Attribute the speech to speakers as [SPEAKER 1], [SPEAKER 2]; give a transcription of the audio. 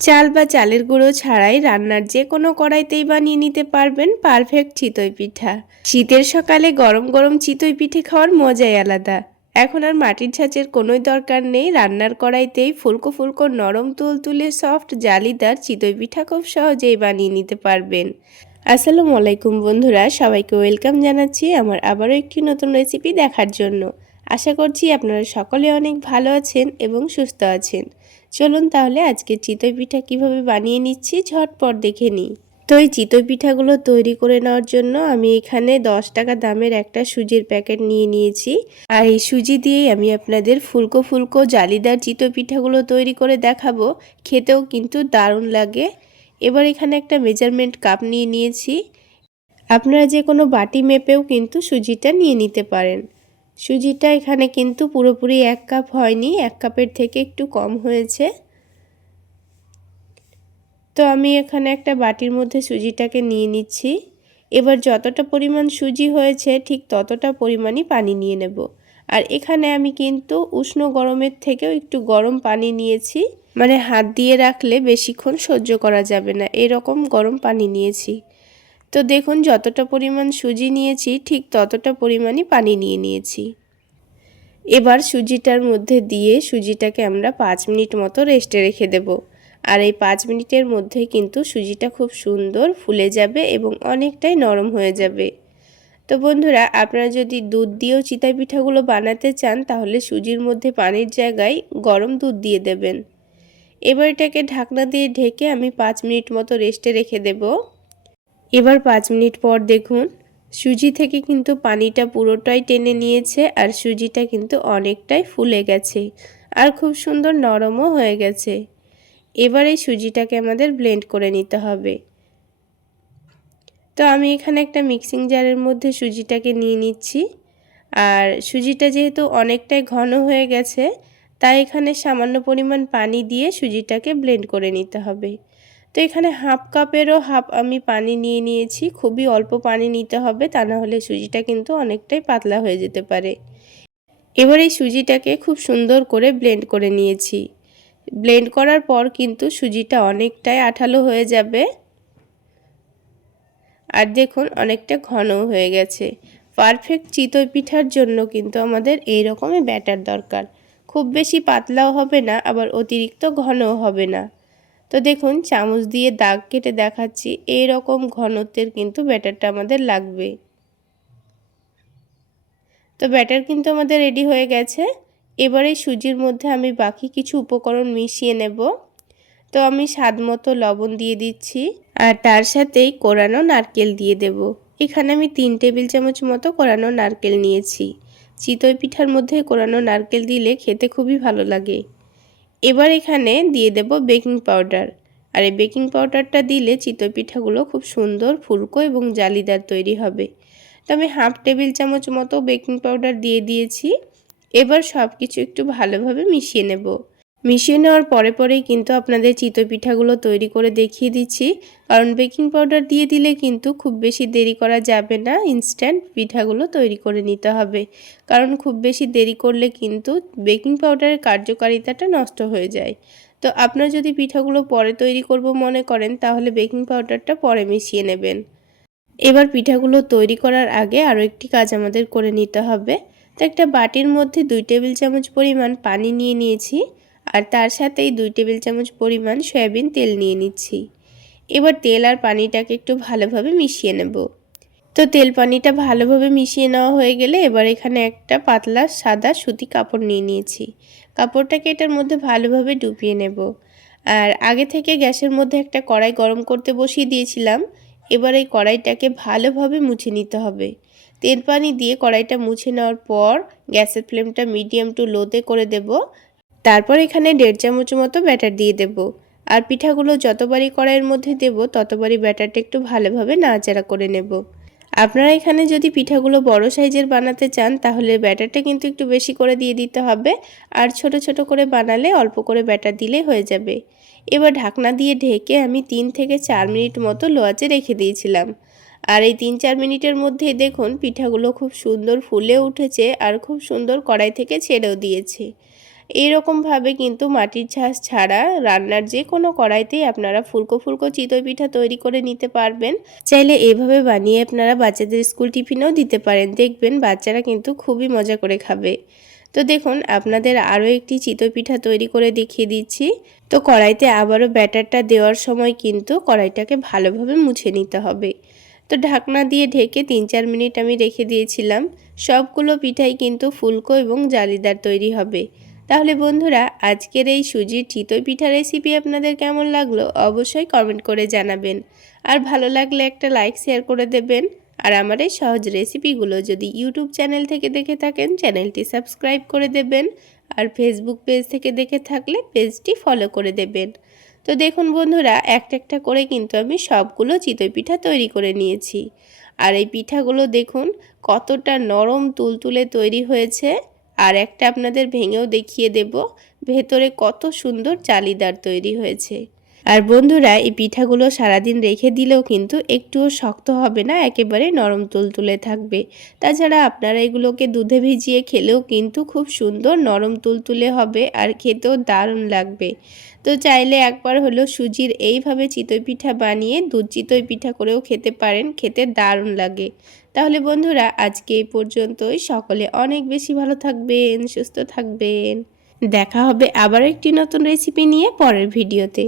[SPEAKER 1] চাল বা চালের গুঁড়ো ছাড়াই রান্নার যে কোনো কড়াইতেই বানিয়ে নিতে পারবেন পারফেক্ট চিতই পিঠা। শীতের সকালে গরম গরম চিতই পিঠে খাওয়ার মজাই আলাদা। এখন আর মাটির ছাঁচের কোনোই দরকার নেই, রান্নার কড়াইতেই ফুলকো ফুলকো নরম তুল তুলে সফট জালিদার চিতই পিঠা খুব সহজেই বানিয়ে নিতে পারবেন। আসসালামু আলাইকুম বন্ধুরা, সবাইকে ওয়েলকাম জানাচ্ছি আমার আবারও একটি নতুন রেসিপি দেখার জন্য। আশা করছি আপনারা সকলে অনেক ভালো আছেন এবং সুস্থ আছেন। চলুন তাহলে আজকে চিতই পিঠা কীভাবে বানিয়ে নিচ্ছি ঝটপট দেখে নিই। তো এই চিতই পিঠাগুলো তৈরি করে নেওয়ার জন্য আমি এখানে দশ টাকা দামের একটা সুজির প্যাকেট নিয়ে নিয়েছি। আর এই সুজি দিয়েই আমি আপনাদের ফুলকো ফুলকো জালিদার চিতই পিঠাগুলো তৈরি করে দেখাবো। খেতেও কিন্তু দারুণ লাগে। এবার এখানে একটা মেজারমেন্ট কাপ নিয়ে নিয়েছি। আপনারা যে কোনো বাটি মেপেও কিন্তু সুজিটা নিয়ে নিতে পারেন। সুজিটা এখানে কিন্তু পুরোপুরি এক কাপ হয়নি, এক কাপের থেকে একটু কম হয়েছে। তো আমি এখানে একটা বাটির মধ্যে সুজিটাকে নিয়ে নিচ্ছি। এবার যতটা পরিমাণ সুজি হয়েছে, ঠিক ততটা পরিমাণই পানি নিয়ে নেব। আর এখানে আমি কিন্তু উষ্ণ গরমের থেকেও একটু গরম পানি নিয়েছি। মানে হাত দিয়ে রাখলে বেশিক্ষণ সহ্য করা যাবে না। এরকম গরম পানি নিয়েছি। তো দেখুন, যতটা পরিমাণ সুজি নিয়েছি, ঠিক ততটা পরিমাণই পানি নিয়ে নিয়েছি। এবার সুজিটার মধ্যে দিয়ে সুজিটাকে আমরা পাঁচ মিনিট মতো রেস্টে রেখে দেব। আর এই পাঁচ মিনিটের মধ্যে কিন্তু সুজিটা খুব সুন্দর ফুলে যাবে এবং অনেকটাই নরম হয়ে যাবে। তো বন্ধুরা, আপনারা যদি দুধ দিয়েও চিতাই পিঠাগুলো বানাতে চান, তাহলে সুজির মধ্যে পানির জায়গায় গরম দুধ দিয়ে দেবেন। এবার এটাকে ঢাকনা দিয়ে ঢেকে আমি পাঁচ মিনিট মতো রেস্টে রেখে দেব। এবার পাঁচ মিনিট পর দেখুন, সুজি থেকে কিন্তু পানিটা পুরোটাই টেনে নিয়েছে আর সুজিটা কিন্তু অনেকটাই ফুলে গেছে আর খুব সুন্দর নরমও হয়ে গেছে। এবার এই সুজিটাকে আমাদের ব্লেন্ড করে নিতে হবে। তো আমি এখানে একটা মিক্সিং জারের মধ্যে সুজিটাকে নিয়ে নিচ্ছি। আর সুজিটা যেহেতু অনেকটাই ঘন হয়ে গেছে, তাই এখানে সামান্য পরিমাণ পানি দিয়ে সুজিটাকে ব্লেন্ড করে নিতে হবে। তো এখানে হাফ কাপেরও হাফ আমি পানি নিয়ে নিয়েছি। খুবই অল্প পানি নিতে হবে, তা না হলে সুজিটা কিন্তু অনেকটাই পাতলা হয়ে যেতে পারে। এবার এই সুজিটাকে খুব সুন্দর করে ব্লেন্ড করে নিয়েছি। ব্লেন্ড করার পর কিন্তু সুজিটা অনেকটাই আঠালো হয়ে যাবে। আর দেখুন, অনেকটা ঘনও হয়ে গেছে। পারফেক্ট চিতই পিঠার জন্য কিন্তু আমাদের এই রকমই ব্যাটার দরকার। খুব বেশি পাতলাও হবে না, আবার অতিরিক্ত ঘনও হবে না। তো দেখুন, চামচ দিয়ে দাগ কেটে দেখাচ্ছি। এই রকম ঘনত্বের কিন্তু ব্যাটারটা আমাদের লাগবে। তো ব্যাটার কিন্তু আমাদের রেডি হয়ে গেছে। এবারে সুজির মধ্যে আমি বাকি কিছু উপকরণ মিশিয়ে নেব। তো আমি স্বাদ মতো লবণ দিয়ে দিচ্ছি আর তার সাথেই কোরানো নারকেল দিয়ে দেব। এখানে আমি তিন টেবিল চামচ মতো কোরানো নারকেল নিয়েছি। চিতই পিঠার মধ্যে কোরানো নারকেল দিলে খেতে খুবই ভালো লাগে। এবার এখানে দিয়ে দেব বেকিং পাউডার। আর এই বেকিং পাউডারটা দিলে চিতই পিঠাগুলো খুব সুন্দর, ফুলকো এবং জালিদার তৈরি হবে। তো আমি হাফ টেবিল চামচ মতো বেকিং পাউডার দিয়ে দিয়েছি। এবার সব কিছু একটু ভালোভাবে মিশিয়ে নেব। মিশিয়ে নেওয়ার পরে পরেই কিন্তু আপনাদের চিতই পিঠাগুলো তৈরি করে দেখিয়ে দিচ্ছি। কারণ বেকিং পাউডার দিয়ে দিলে কিন্তু খুব বেশি দেরি করা যাবে না ইনস্ট্যান্ট পিঠাগুলো তৈরি করে নিতে হবে। কারণ খুব বেশি দেরি করলে কিন্তু বেকিং পাউডারের কার্যকারিতাটা নষ্ট হয়ে যায়। তো আপনার যদি পিঠাগুলো পরে তৈরি করব মনে করেন, তাহলে বেকিং পাউডারটা পরে মিশিয়ে নেবেন। এবার পিঠাগুলো তৈরি করার আগে আরও একটি কাজ আমাদের করে নিতে হবে। তো একটা বাটির মধ্যে দুই টেবিল চামচ পরিমাণ পানি নিয়ে নিয়েছি। আর তার সাথেই দুই টেবিল চামচ পরিমাণ সয়াবিন তেল নিয়ে নিচ্ছি। এবার তেল আর পানিটাকে একটু ভালোভাবে মিশিয়ে নেব। তো তেল পানিটা ভালোভাবে মিশিয়ে নেওয়া হয়ে গেলে এবার এখানে একটা পাতলা সাদা সুতি কাপড় নিয়ে নিয়েছি। কাপড়টাকে এটার মধ্যে ভালোভাবে ডুবিয়ে নেব। আর আগে থেকে গ্যাসের মধ্যে একটা কড়াই গরম করতে বসিয়ে দিয়েছিলাম। এবার এই কড়াইটাকে ভালোভাবে মুছে নিতে হবে। তেল পানি দিয়ে কড়াইটা মুছে নেওয়ার পর গ্যাসের ফ্লেমটা মিডিয়াম টু লোতে করে দেব। তারপর এখানে দেড় চামচ মতো ব্যাটার দিয়ে দেব। আর পিঠাগুলো যতবারই কড়াইয়ের মধ্যে দেব, ততবারই ব্যাটারটা একটু ভালোভাবে নাড়াচাড়া করে নেব। আপনারা এখানে যদি পিঠাগুলো বড় সাইজের বানাতে চান, তাহলে ব্যাটারটা কিন্তু একটু বেশি করে দিয়ে দিতে হবে। আর ছোট ছোট করে বানালে অল্প করে ব্যাটার দিলে হয়ে যাবে। এবার ঢাকনা দিয়ে ঢেকে আমি তিন থেকে চার মিনিট মতো লোয়াচে রেখে দিয়েছিলাম। আর এই তিন চার মিনিটের মধ্যেই দেখুন, পিঠাগুলো খুব সুন্দর ফুলে উঠেছে আর খুব সুন্দর কড়াই থেকে ছেড়েও দিয়েছে। এইরকমভাবে কিন্তু মাটির ঝাঁস ছাড়া রান্নার যে কোনো কড়াইতেই আপনারা ফুলকো ফুলকো চিতই পিঠা তৈরি করে নিতে পারবেন। চাইলে এভাবে বানিয়ে আপনারা বাচ্চাদের স্কুল টিফিনেও দিতে পারেন। দেখবেন বাচ্চারা কিন্তু খুবই মজা করে খাবে। তো দেখুন, আপনাদের আরও একটি চিতই পিঠা তৈরি করে দেখিয়ে দিচ্ছি। তো কড়াইতে আবারও ব্যাটারটা দেওয়ার সময় কিন্তু কড়াইটাকে ভালোভাবে মুছে নিতে হবে। তো ঢাকনা দিয়ে ঢেকে তিন চার মিনিট আমি রেখে দিয়েছিলাম। সবগুলো পিঠাই কিন্তু ফুলকো এবং জালিদার তৈরি হবে। তাহলে বন্ধুরা, আজকের এই সুজির চিতই পিঠা রেসিপি আপনাদের কেমন লাগল অবশ্যই কমেন্ট করে জানাবেন। আর ভালো লাগলে একটা লাইক শেয়ার করে দেবেন। আর আমার এই সহজ রেসিপিগুলো যদি ইউটিউব চ্যানেল থেকে দেখে থাকেন চ্যানেলটি সাবস্ক্রাইব করে দেবেন। আর ফেসবুক পেজ থেকে দেখে থাকলে পেজটি ফলো করে দেবেন। তো দেখুন বন্ধুরা, একটা একটা করে কিন্তু আমি সবগুলো চিতই পিঠা তৈরি করে নিয়েছি। আর এই পিঠাগুলো দেখুন, কতটা নরম, তুলতুলে তৈরি হয়েছে। আর একটা আপনাদের ভেঙেও দেখিয়ে দেব ভেতরে কত সুন্দর চালিদার তৈরি হয়েছে। আর বন্ধুরা, এই পিঠাগুলো সারাদিন রেখে দিলেও কিন্তু একটুও শক্ত হবে না, একেবারে নরম তুলতুলে থাকবে। তাছাড়া আপনারা এগুলোকে দুধে ভিজিয়ে খেলেও কিন্তু খুব সুন্দর নরম তুলতুলে হবে আর খেতেও দারুণ লাগবে। তো চাইলে একবার হলো সুজির এইভাবে চিতই পিঠা বানিয়ে দুধ চিতই পিঠা করেও খেতে পারেন, খেতে দারুণ লাগে। তাহলে বন্ধুরা, আজকে এই পর্যন্তই। সকলে অনেক বেশি ভালো থাকবেন, সুস্থ থাকবেন। দেখা হবে আবার একটি নতুন রেসিপি নিয়ে পরের ভিডিওতে।